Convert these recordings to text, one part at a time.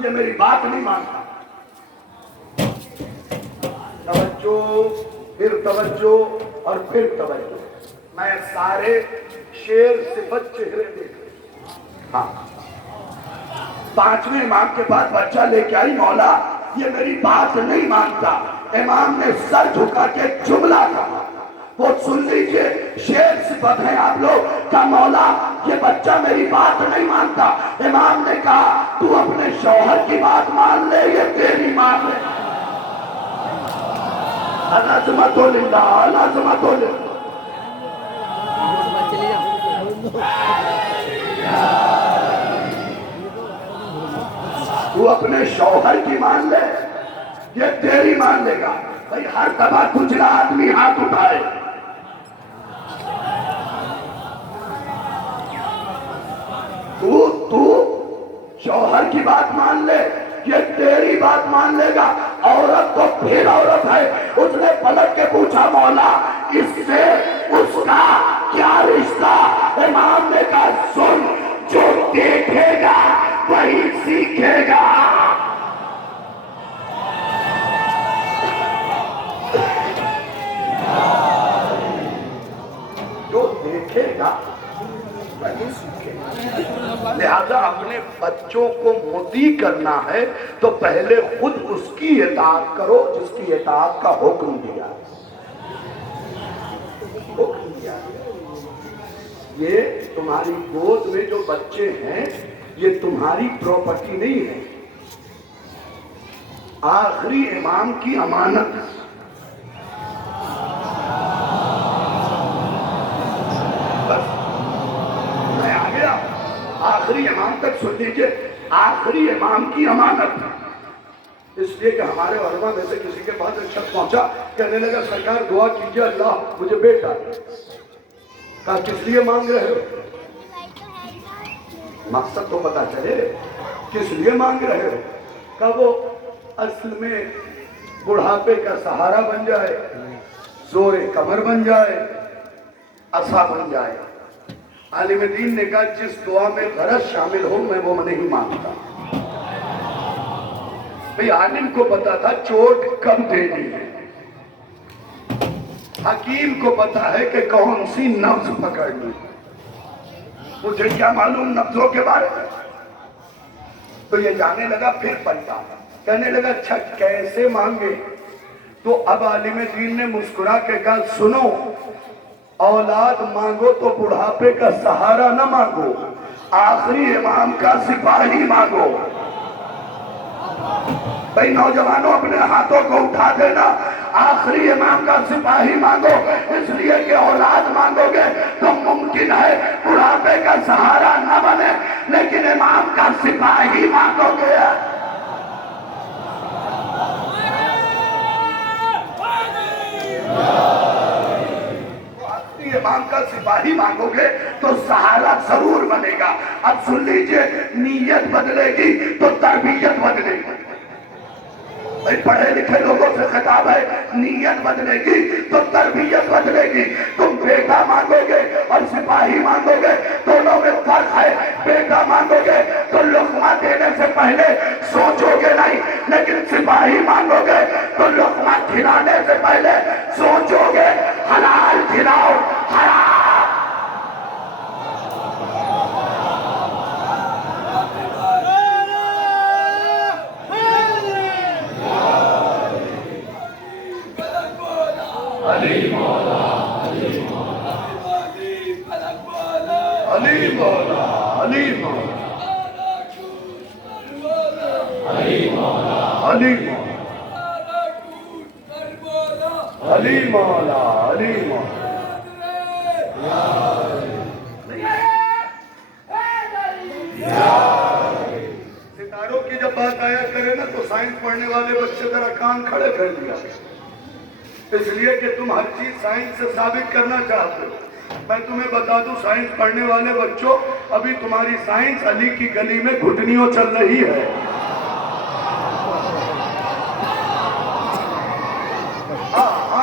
یہ میری بات نہیں مانتا. توجہ، پھر توجہ اور پھر توجہ. میں سارے شیر صفت چہرے دیکھ رہے. ہاں، پانچویں امام کے بعد بچہ لے کے آئی، مولا یہ میری بات نہیں مانتا. امام نے سر جھکا کے جملہ کہا، وہ سن لیجئے، شیر صفت ہے آپ لوگ کا، مولا یہ بچہ میری بات نہیں مانتا. امام نے کہا تو اپنے شوہر کی بات مان لے، یہ تیری مان لے. العظمت للہ، العظمت للہ. تو اپنے شوہر کی مان لے، یہ تیری مان لے گا. بھئی ہر دفعہ کچھ آدمی ہاتھ اٹھائے. تو شوہر کی بات مان لے، یہ تیری بات مان لے گا. عورت تو پھر عورت ہے. اس نے پلٹ کے پوچھا، مولا اس سے اس کا کیا رشتہ؟ امام نے کہا سن، جو دیکھے گا وہی سیکھے گا. جو دیکھے گا وہی سیکھے گا. لہذا اپنے بچوں کو مودی کرنا ہے تو پہلے خود اس کی اطاعت کرو جس کی اطاعت کا حکم دیا. حکم دیا. یہ تمہاری گود میں جو بچے ہیں یہ تمہاری پراپرٹی نہیں ہے، آخری امام کی امانت. بس میں آ گیا، آخری امام تک سن لیجئے، آخری امام کی امانت. اس لیے کہ ہمارے علماء میں سے کسی کے پاس ایک شخص پہنچا، کہنے لگا سرکار دعا کیجئے اللہ مجھے بیٹا. کہا کس لیے مانگ رہے ہو؟ مقصد تو پتا چلے، کس لیے مانگ رہے ہو؟ کہا وہ اصل میں بڑھاپے کا سہارا بن جائے، زور کمر بن جائے، عصا بن جائے. عالم دین نے کہا جس دعا میں غرض شامل ہو میں وہ نہیں مانگتا. بھئی عالم کو پتا تھا چوٹ کم دینی ہے، حکیم کو پتا ہے کہ کون سی نبض پکڑنی. مجھے کیا معلوم نبضوں کے بارے میں؟ تو یہ جانے لگا، پھر پلٹا، کہنے لگا اچھا کیسے مانگے؟ تو اب عالم دین نے مسکرا کے کہا سنو، اولاد مانگو تو بڑھاپے کا سہارا نہ مانگو، آخری امام کا سپاہی مانگو. بھئی نوجوانوں اپنے ہاتھوں کو اٹھا دینا، آخری امام کا سپاہی مانگو. اس لیے کہ اولاد مانگو گے تو ممکن ہے بڑھاپے کا سہارا نہ بنے، لیکن امام کا سپاہی مانگو گے. آخری امام کا سپاہی مانگو گے تو سہارا ضرور بنے گا. اب سن لیجئے، نیت بدلے گی تو تربیت بدلے گی. پڑھے لکھے لوگوں سے خطاب ہے، نیت بدلے گی تو تربیت بدلے گی. تم بیٹا مانگو گے اور سپاہی مانگو گے، دونوں میں فرق ہے. بیٹا مانگو گے تو لقمہ دینے سے پہلے سوچو گے نہیں، لیکن سپاہی مانگو گے تو لقمہ کھلانے سے پہلے سوچو گے. حلال کھلاؤ، حرام. علی مولا، علی مولا، علی مولا، علی مولا، علی مولا، علی مولا، علی مولا، علی مولا. ستاروں کی جب بات آیا کرے نا تو سائنس پڑھنے والے بچے ذرا کان کھڑے کر دیا، اس لیے کہ تم ہر چیز سائنس سے ثابت کرنا چاہتے ہو. میں تمہیں بتا دوں سائنس پڑھنے والے بچوں، ابھی تمہاری سائنس علی کی گلی میں گھٹنیوں چل رہی ہے.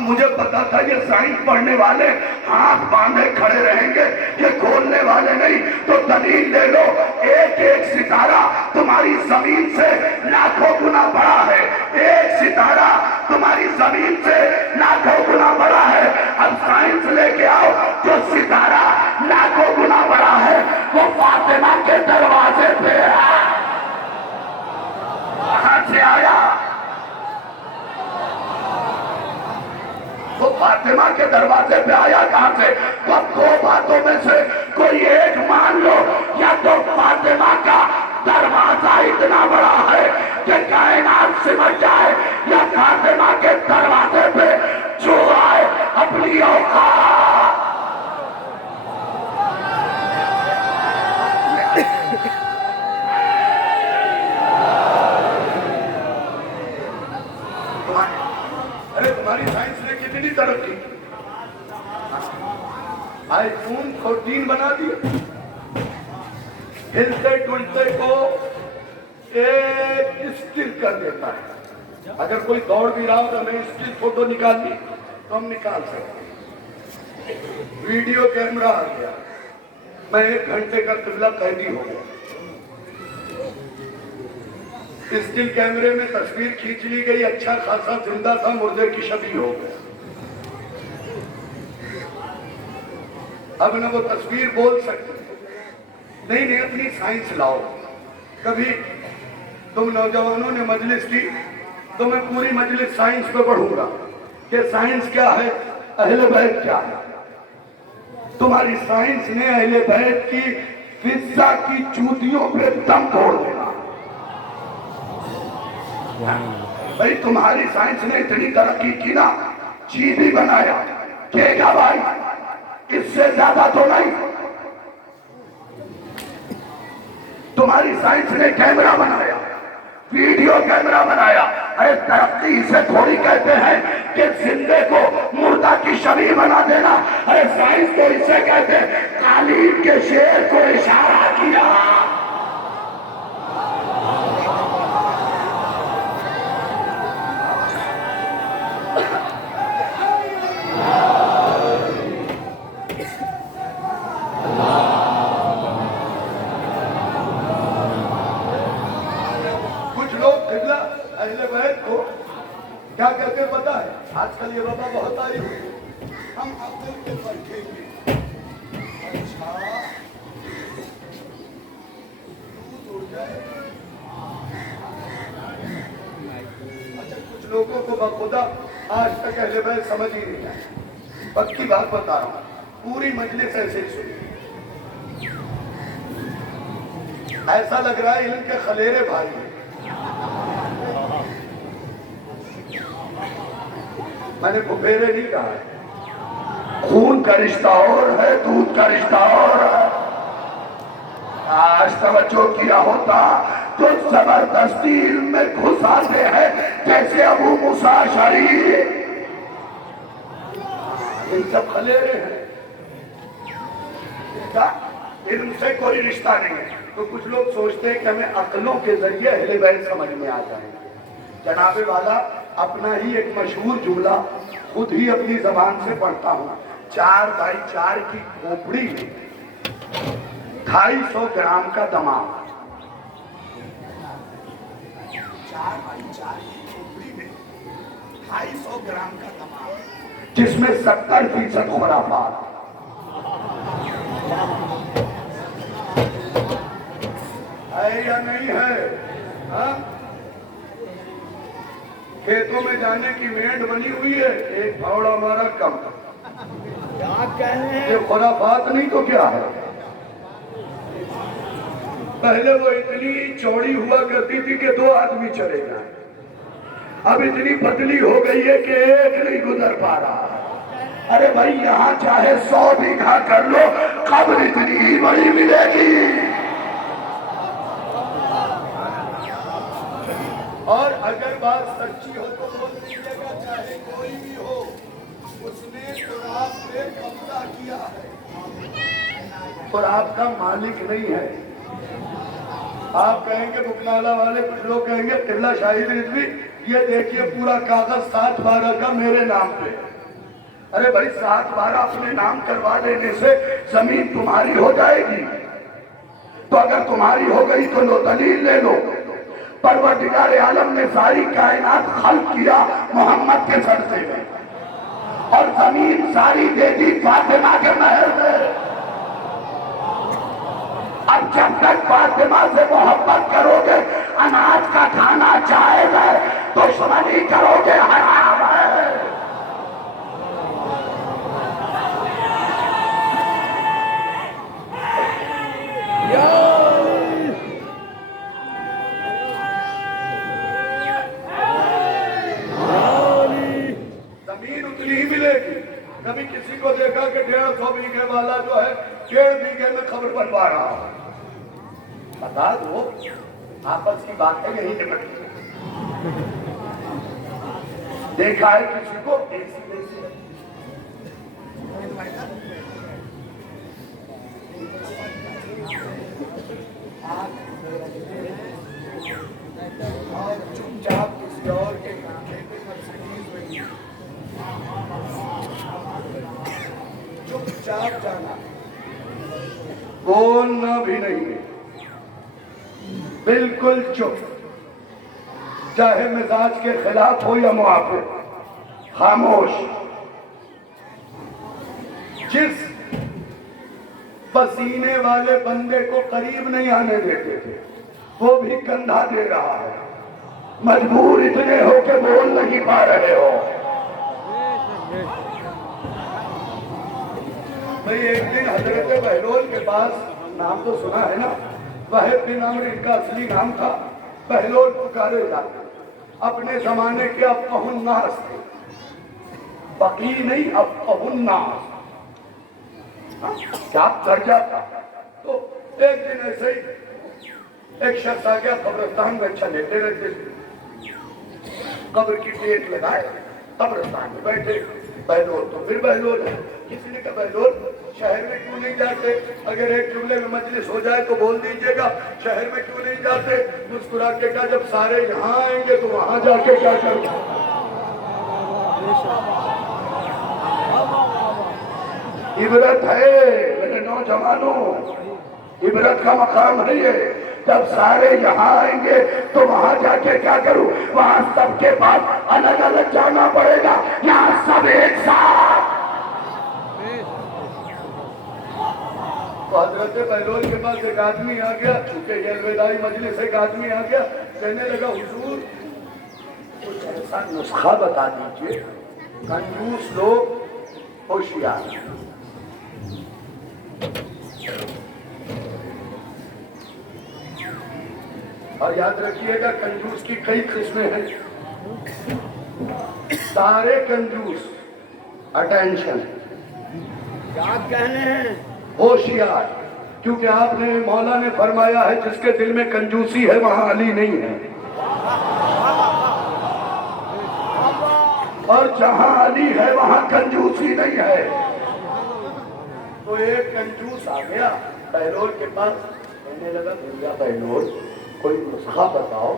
مجھے پتا تھا یہ سائنس پڑھنے والے ہاتھ باندھے کھڑے رہیں گے، یہ کھولنے والے نہیں. تو دلیل لے لو، ایک ایک ستارہ تمہاری زمین سے فاطمہ کے دروازے پہ آیا کہاں سے؟ تو اب دو باتوں میں سے کوئی ایک مان لو، یا تو فاطمہ کا دروازہ اتنا بڑا ہے کہ کائنات سمجھ جائے، یا فاطمہ کے دروازے پہ جو آئے اپنی اوقات تمہاری سائنس نے کتنی ترقی، آئی فون 14 بنا دیا، ہلتے ڈلتے کو ایک اسٹل کر دیتا ہے۔ اگر کوئی دوڑ بھی رہا ہو تو ہمیں اسٹل فوٹو نکالنی تو ہم نکال سکتے، ویڈیو کیمرہ آ گیا، میں 1 گھنٹے کا قبلہ قیدی ہو گیا، اسٹل کیمرے میں تصویر کھینچ لی گئی، اچھا خاصا زندہ تھا، مردے کی شبیہ ہو گیا۔ اب نہ وہ تصویر بول سکتی، نہیں اپنی سائنس لاؤ۔ کبھی تم نوجوانوں نے مجلس کی تو میں پوری مجلس سائنس پہ پڑھوں گا کہ سائنس کیا ہے، اہل بیت کیا ہے۔ تمہاری سائنس نے اہل بیت کی فضا کی چوٹیوں پہ دم توڑ دینا۔ بھائی تمہاری سائنس نے اتنی ترقی کی نا، چی بھی بنایا، کہ گا بھائی اس سے زیادہ تو نہیں۔ تمہاری سائنس نے کیمرہ بنایا، ویڈیو کیمرہ بنایا۔ ارے ترقی اسے تھوڑی کہتے ہیں کہ زندے کو مردہ کی شبیہ بنا دینا، ارے سائنس تو اسے کہتے ہیں تعلیم کے شعر کو اشارہ کیا۔ اہل بیت کو کیا کہتے پتا ہے؟ آج کل یہ وبا بہت آئی ہوئی، ہم عقل کے پرکھے گے۔ اچھا کچھ لوگوں کو بخدا آج تک اہل بیت سمجھ ہی نہیں آئی۔ پکی بات بتا رہا ہوں، پوری مجلس ایسے ہی سنی، ایسا لگ رہا ہے علم کے خلیرے بھائی ہیں۔ میں نے پھپھیرے نہیں کہا ہے، خون کا رشتہ اور ہے، دودھ کا رشتہ اور ہے۔ آج توجہ کیا ہوتا تو زبردستی علم میں گھس آتے ہیں، جیسے ابو موسیٰ اشعری۔ ان سب خلیرے ہیں، ان کا علم سے کوئی رشتہ نہیں ہے۔ تو کچھ لوگ سوچتے ہیں کہ ہمیں عقلوں کے ذریعے اہل بیت سمجھ میں آ جائیں گے۔ جناب والا اپنا ہی ایک مشہور جملہ خود ہی اپنی زبان سے پڑھتا ہوں۔ 4x4 کی کھوپڑی میں 250 گرام کا دماغ، 4x4 کی کھوپڑی میں 250 گرام کا دماغ، جس میں 70% خرافات۔ ہے یا نہیں ہے؟ ہاں؟ کھیتوں میں جانے کی میڈ بنی ہوئی ہے، ایک پھاوڑا ہمارا کم۔ یہ خرافات نہیں تو کیا ہے؟ پہلے وہ اتنی چوڑی ہوا کرتی تھی کہ 2 آدمی چلے جائیں، اب اتنی پتلی ہو گئی ہے کہ ایک نہیں گزر پا رہا۔ ارے بھائی یہاں چاہے 100 بیگھا کر لو، قبر اتنی ہی بڑی ملے گی۔ اور اگر بات سچی ہو تو بول دیجیے گا، چاہے کوئی بھی ہو، اس نے تراب پہ قبضہ کیا ہے، تراب کا مالک نہیں ہے۔ آپ کہیں گے بکنالہ والے، کچھ لوگ کہیں گے قبلہ شاہد رضوی، یہ دیکھیے پورا کاغذ 7/12 کا میرے نام پہ۔ ارے بھائی 7/12 اپنے نام کروا لینے سے زمین تمہاری ہو جائے گی؟ تو اگر تمہاری ہو گئی تو لو دلیل لے لو۔ پروردگار عالم نے ساری کائنات خلق کیا محمد کے سجدے میں، اور زمین ساری دے دی فاطمہ کے مہر میں۔ اب جب تک فاطمہ سے محبت کرو گے اناج کا کھانا جائز ہے، دشمنی کرو گے حرام ہے۔ किसी को देखा कि 150 बीघे वाला जो है 1.5 बीघे में खबर बनवा रहा है, बता दो आपस की बात है यही निपट। देखा है किसी को ऐसी वैसी चुपचाप किसी और के चुपचाप जाना, बोलना भी नहीं है, बिल्कुल चुप, चाहे मिजाज के खिलाफ हो या मुआफिक, खामोश। जिस पसीने वाले बंदे को करीब नहीं आने देते थे वो भी कंधा दे रहा है, मजबूर इतने हो के बोल नहीं पा रहे हो। भाई एक दिन हजरत बहलोल के पास, नाम तो सुना है ना, वाहिद बिन अम्र इनका असली नाम था, बहलोल पुकारे जाते, अपने जमाने के अफ़्फ़हुन्नास थे, फकीह नहीं अफ़्फ़हुन्नास, क्या दर्जा था। तो एक दिन ऐसे ही एक शख्स आ गया, कब्रिस्तान में अच्छा लेटे रहते, कब्र की टेक लगाए, कब्रिस्तान में बैठे, बहलोल तो फिर बहलोल है। किसी ने कहा बहलोल शहर में क्यों नहीं जाते, अगर एक जुमले में मजलिस हो जाए तो बोल दीजिएगा, शहर में क्यों नहीं जाते। मुस्कुरा के कहा जब सारे यहाँ आएंगे तो वहां जाके क्या करूं। इबरत है मेरे नौजवानों, इबरत का मकाम है ये, जब सारे यहाँ आएंगे तो वहां जाके क्या करूं, वहां सबके पास अलग अलग जाना पड़ेगा, यहाँ सब एक साथ। तो हजरत बहलोल के पास एक आदमी आ गया, चूंकि ये अलविदाई मजलिस, एक आदमी आ गया, कहने लगा हुजूर कुछ ऐसा नुस्खा बता दीजिए, कंजूस लोग होशियार। और याद रखिएगा कंजूस की कई किस्में हैं, सारे कंजूस अटेंशन याद कहने हैं होशियार, क्योंकि आपने मौला ने फरमाया है जिसके दिल में कंजूसी है वहां अली नहीं है, और जहां अली है वहां कंजूसी नहीं है। तो एक कंजूस आ गया बहलोल के पास, कहने लगा भैया बहलोल कोई नुस्खा बताओ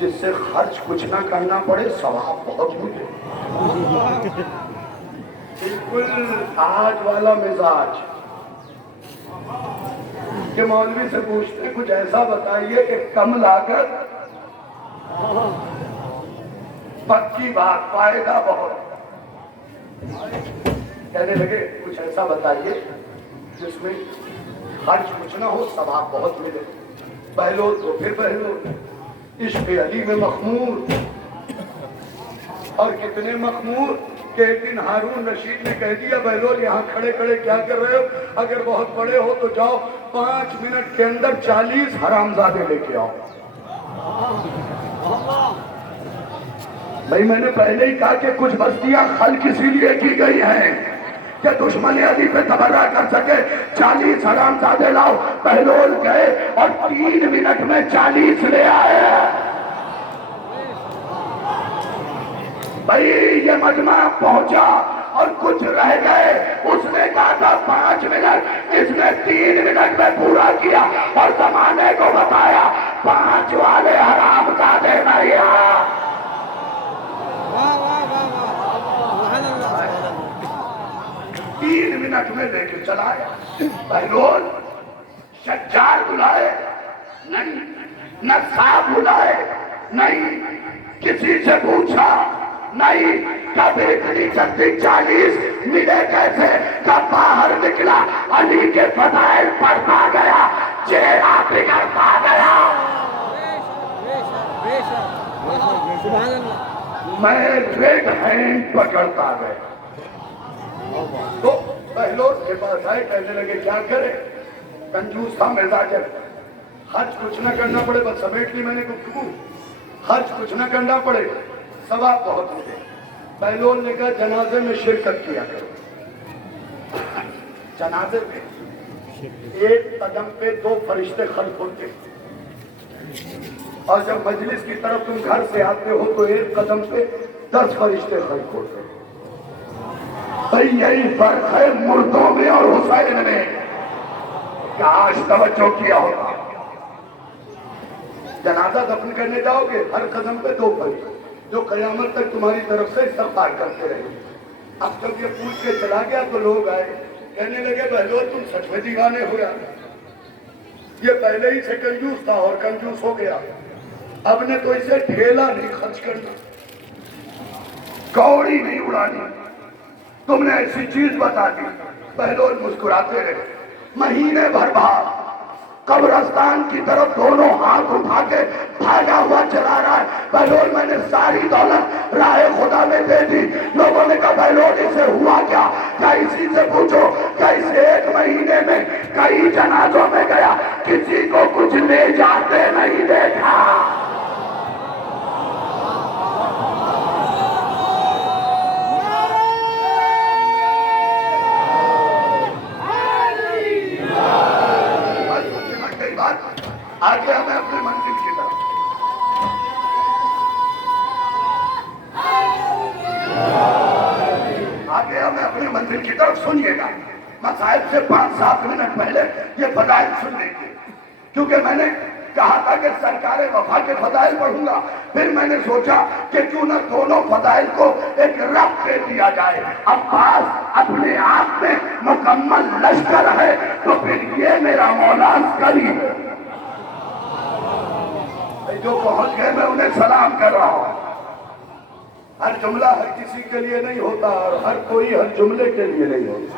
जिससे खर्च कुछ ना करना पड़े, सवाब बहुत मिले। बिल्कुल आज वाला मिजाज के मौलवी से पूछते कुछ ऐसा बताइए कि कम लागत, पक्की बात, फायदा बहुत। कहने लगे कुछ ऐसा बताइए जिसमें खर्च कुछ ना हो, सवाब बहुत मिले। बहलोल तो फिर बहलोल, इश्क़ अली में मखमूर, और कितने मखमूर कि एक दिन हारून रशीद ने कह दिया बहलोल यहाँ खड़े खड़े क्या कर रहे हो, अगर बहुत बड़े हो तो जाओ 5 मिनट के अंदर 40 हरामजादे लेके आओ। भाई मैंने पहले ही कहा कि कुछ बस्तियां खल्क इसीलिए की गई हैं कि दुश्मन अली पे तबर्रा कर सके। 40 हरामजादे लाओ, बहलोल गए और 3 मिनट में 40 ले आए। भाई ये मजमा पहुंचा और कुछ रह गए, उसने कहा था 5 मिनट, इसने 3 मिनट में पूरा किया और जमाने को बताया 5 वाले हरामजादे नहीं आया। 3 मिनट में लेके चलाया। बहलोल शज्जार बुलाए नहीं, नक्काब बुलाए नहीं, किसी से पूछा नहीं, कब इतनी जल्दी 40 मिले कैसे, कब बाहर निकला अली के फदाइल पढ़ता गया, चेहरा बिगड़ता गया। मैं रेड हैंड पकड़ता गया। तो बहलोल के पास आए, कहने लगे क्या करे, कंजूस था मिजाज, खर्च कुछ ना करना पड़े, बस समेट ली मैंने गुफ्तगू, खर्च कुछ ना करना पड़े, सवाब बहुत मिले। बहलोल ने कहा जनाजे में शिरकत किया करो। जनाजे में एक कदम पे 2 फरिश्ते खल्क होते हैं, और जब मजलिस की तरफ तुम घर से आते हो तो एक कदम पे 10 फरिश्ते खल्क होते हैं। भाई यही फर्क है मुर्दों में और हुसैन में। क्या आज तवज्जो किया होगा? जनाजा दफन करने जाओगे, हर कदम पे 2 फरिश्ते जो कयामत तक तुम्हारी तरफ से इस्तग़फ़ार करते रहेंगे। अब जब ये पूछ के चला गया तो लोग आए, कहने लगे बहलोल तुम सच में दीवाने हो यार, ये पहले ही से कंजूस था और कंजूस हो गया, अब ने तो इसे ठेला नहीं खर्च करना, कौड़ी नहीं उड़ानी, तुमने ऐसी चीज बता दी। बहलोल मुस्कुराते रहे। महीने भर बाद कब्रिस्तान की तरफ दोनों हाथ उठा के भागा हुआ चला रहा है। बहलोल मैंने सारी दौलत राहे खुदा में दे दी। लोगों ने कहा बहलोल इसे हुआ क्या? क्या इसी से पूछो, क्या इस 1 महीने में कई जनाजों में गया, किसी को कुछ ले जाते नहीं देखा। आगे हमें अपनी मंजिल की तरफ, आगे हमें अपनी मंजिल की तरफ सुनिएगा। मसाइब से 5-7 मिनट पहले ये फदाइल सुन लीजिए, क्योंकि मैंने कहा था कि सरकार वफा के फदाइल पढ़ूंगा, फिर मैंने सोचा कि क्यों न दोनों फदाइल को एक रब दे दिया जाए। अब्बास अपने आप में मुकम्मल लश्कर है, तो फिर ये मेरा मौला अस्करी है। जो पहुंच गए मैं उन्हें सलाम कर रहा हूं। हर जुमला हर किसी के लिए नहीं होता और हर कोई हर जुमले के लिए नहीं होता।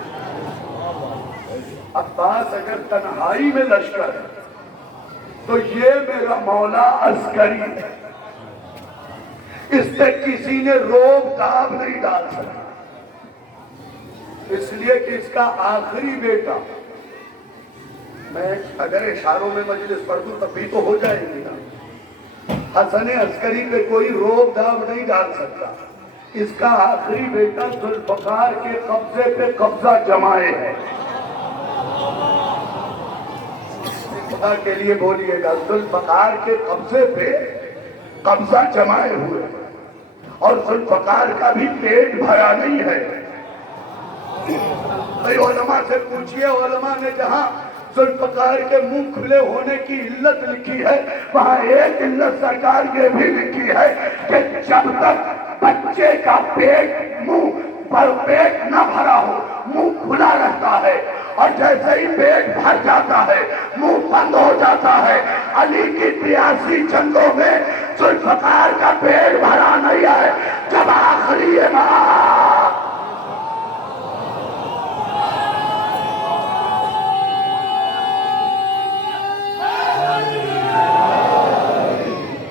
अब्बास अगर तन्हाई में लश्कर है तो ये मेरा मौला अस्करी है, इस पे किसी ने रोब दाब नहीं डाल सका, इसलिए कि इसका आखिरी बेटा, मैं अगर इशारों में मजलिस पढ़ दूं तब भी तो हो जाएगी ना, हसन अस्करी पे कोई रोब दाब नहीं डाल सकता। इसका आखिरी बेटा जुल्फकार के कब्जे पे कब्जा जमाए है। खुदा के लिए बोलिएगा, जुल्फकार के कब्जे पे कब्जा जमाए हुए, और जुल्फकार का भी पेट भरा नहीं है। भाई उलमा से पूछिए, उलमा ने जहां जुल्फकार के मुंह खुले होने की इल्लत लिखी है, वहां एक इल्लत सरकार ये भी लिखी है कि जब तक बच्चे का पेट मुंह पर पेट न भरा हो, मुंह खुला रहता है, और जैसे ही पेट भर जाता है मुंह बंद हो जाता है। अली की 83 जंगों में जुल्फकार का पेट भरा नहीं है। जब आखिरी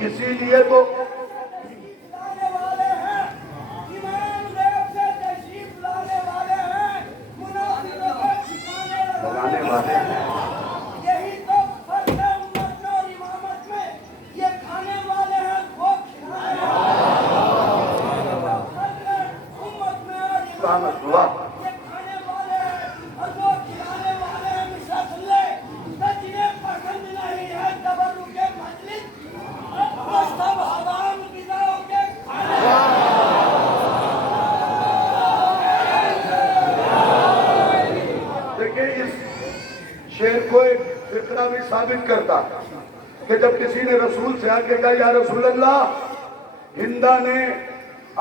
इसीलिए तो लगाने वाले यही तो फर्क है उम्मत में और इमामत में, ये खाने वाले हैं वो खिलाने वाले, फर्क है उम्मत में और इमामत में, ये खाने वाले हैं और वो खिलाने वाले हैं। मिश्रा सुन ले, तो जिन्हें पसंद नहीं है तबर्रुक के मजलिस, वो सब हराम गिज़ाओं के देखिए, इस शेर को एक फिक्रा भी साबित करता कि जब किसी ने रसूल से आके कहा या रसूल अल्लाह, हिंदा ने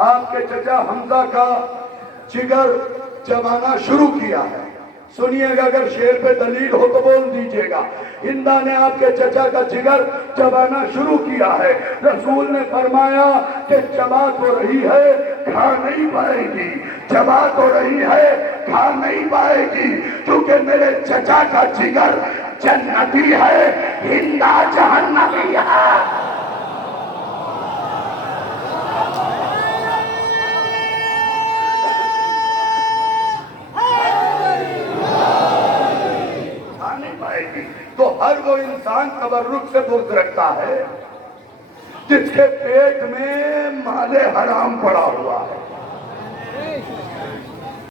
आपके चचा हमजा का जिगर चबाना शुरू किया है। सुनिएगा, अगर शेर पे दलील हो तो बोल दीजिएगा। हिंदा ने आपके चचा का जिगर चबाना शुरू किया है। रसूल ने फरमाया कि चबा तो रही है, खा नहीं पाएगी, चबा तो रही है, खा नहीं पाएगी, क्योंकि मेरे चचा का जिगर जन्नती है, हिंदा जहन्नमी है। तो हर वो इंसान तबर्रुक से बुर्द रखता है जिसके पेट में माले हराम पड़ा हुआ है।